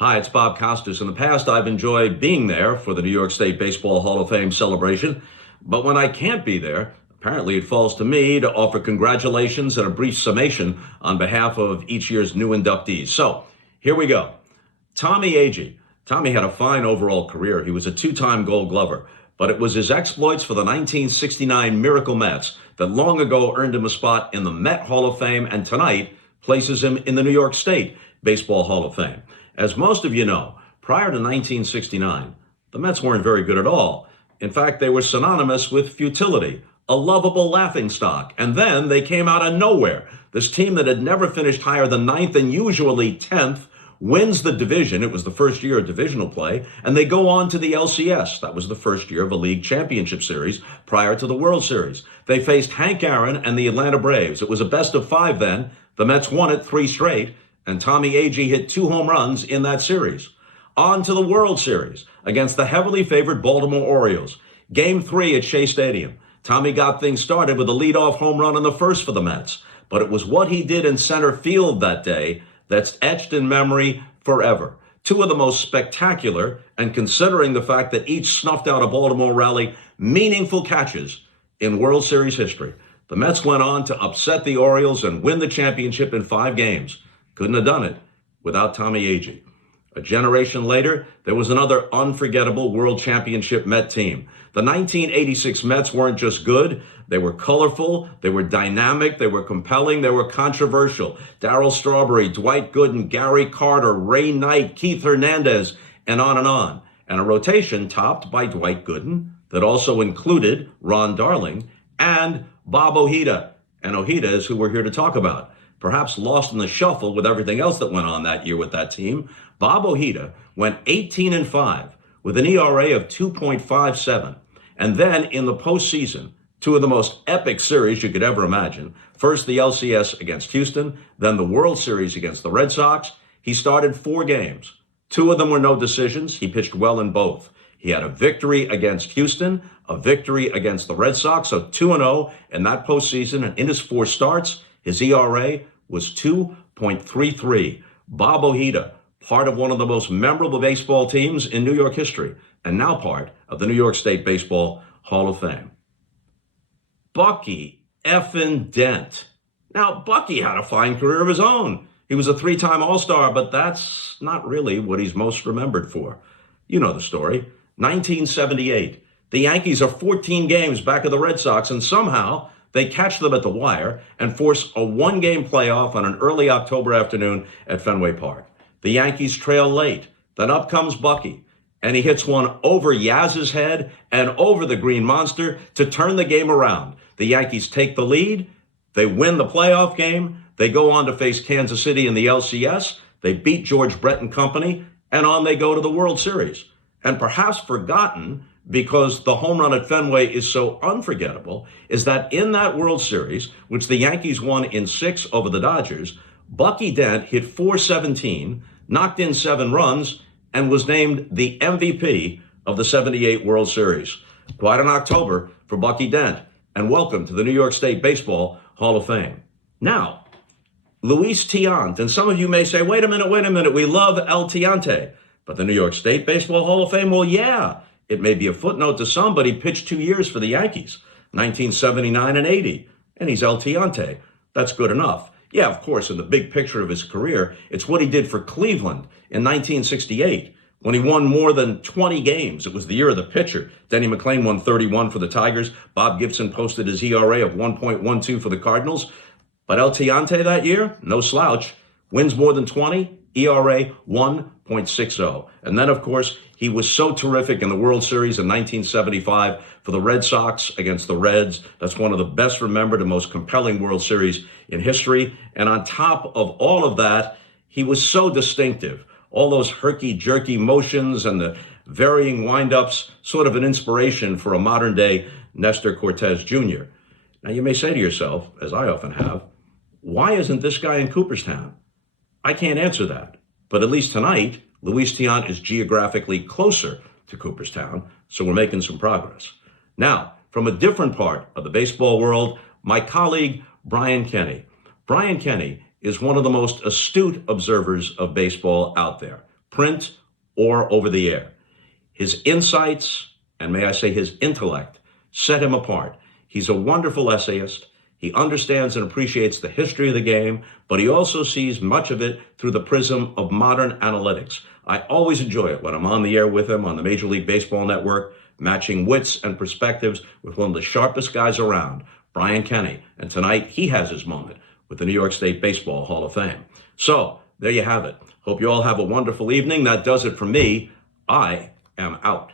Hi, it's Bob Costas. In the past, I've enjoyed being there for the New York State Baseball Hall of Fame celebration. But when I can't be there, apparently it falls to me to offer congratulations and a brief summation on behalf of each year's new inductees. So here we go. Tommy Agee. Tommy had a fine overall career. He was a two-time Gold Glover. But it was his exploits for the 1969 Miracle Mets that long ago earned him a spot in the Met Hall of Fame and tonight places him in the New York State Baseball Hall of Fame. As most of you know, prior to 1969, the Mets weren't very good at all. In fact, they were synonymous with futility, a lovable laughingstock. And then they came out of nowhere. This team that had never finished higher than ninth and usually 10th wins the division. It was the first year of divisional play, and they go on to the LCS. That was the first year of a league championship series prior to the World Series. They faced Hank Aaron and the Atlanta Braves. It was a best of five then. The Mets won it 3 straight, and Tommy Agee hit 2 home runs in that series. On to the World Series against the heavily favored Baltimore Orioles. Game 3 at Shea Stadium. Tommy got things started with a leadoff home run in the first for the Mets, but it was what he did in center field that day that's etched in memory forever. 2 of the most spectacular, and considering the fact that each snuffed out a Baltimore rally, meaningful catches in World Series history. The Mets went on to upset the Orioles and win the championship in 5 games. Couldn't have done it without Tommy Agee. A generation later, there was another unforgettable World Championship Met team. The 1986 Mets weren't just good, they were colorful, they were dynamic, they were compelling, they were controversial. Darryl Strawberry, Dwight Gooden, Gary Carter, Ray Knight, Keith Hernandez, and on and on. And a rotation topped by Dwight Gooden that also included Ron Darling and Bob Ojeda. And Ojeda is who we're here to talk about. Perhaps lost in the shuffle with everything else that went on that year with that team, Bob Ojeda went 18-5 with an ERA of 2.57. And then in the postseason, 2 of the most epic series you could ever imagine. First, the LCS against Houston, then the World Series against the Red Sox. He started 4 games. 2 of them were no decisions. He pitched well in both. He had a victory against Houston, a victory against the Red Sox, so 2-0 in that postseason. And in his 4 starts, his ERA was 2.33. Bob Ojeda, part of one of the most memorable baseball teams in New York history, and now part of the New York State Baseball Hall of Fame. Bucky effing Dent. Now, Bucky had a fine career of his own. He was a 3-time All-Star, but that's not really what he's most remembered for. You know the story. 1978. The Yankees are 14 games back of the Red Sox, and somehow they catch them at the wire and force a 1-game playoff on an early October afternoon at Fenway Park. The Yankees trail late. Then up comes Bucky, and he hits one over Yaz's head and over the Green Monster to turn the game around. The Yankees take the lead. They win the playoff game. They go on to face Kansas City in the LCS. They beat George Brett and company, and on they go to the World Series. And perhaps forgotten, because the home run at Fenway is so unforgettable, is that in that World Series, which the Yankees won in 6 over the Dodgers, Bucky Dent hit .417, knocked in 7 runs, and was named the MVP of the '78 World Series. Quite an October for Bucky Dent, and welcome to the New York State Baseball Hall of Fame. Now, Luis Tiant, and some of you may say, wait a minute, we love El Tiante, but the New York State Baseball Hall of Fame, well, yeah, it may be a footnote to some, but he pitched 2 years for the Yankees, 1979 and 80, and he's El Tiante. That's good enough. Yeah, of course, in the big picture of his career, it's what he did for Cleveland in 1968 when he won more than 20 games. It was the year of the pitcher. Denny McLain won 31 for the Tigers. Bob Gibson posted his ERA of 1.12 for the Cardinals. But El Tiante that year, no slouch, wins more than 20, ERA 1.60. And then, of course, he was so terrific in the World Series in 1975 for the Red Sox against the Reds. That's one of the best remembered and most compelling World Series in history. And on top of all of that, he was so distinctive. All those herky-jerky motions and the varying windups, sort of an inspiration for a modern-day Nestor Cortez Jr. Now, you may say to yourself, as I often have, why isn't this guy in Cooperstown? I can't answer that. But at least tonight, Luis Tiant is geographically closer to Cooperstown, so we're making some progress. Now, from a different part of the baseball world, my colleague, Brian Kenny. Brian Kenny is one of the most astute observers of baseball out there. print or over the air. His insights, and may I say his intellect, set him apart. He's a wonderful essayist. He understands and appreciates the history of the game, but he also sees much of it through the prism of modern analytics. I always enjoy it when I'm on the air with him on the Major League Baseball Network, matching wits and perspectives with one of the sharpest guys around, Brian Kenny. And tonight, he has his moment with the New York State Baseball Hall of Fame. So, there you have it. Hope you all have a wonderful evening. That does it for me. I am out.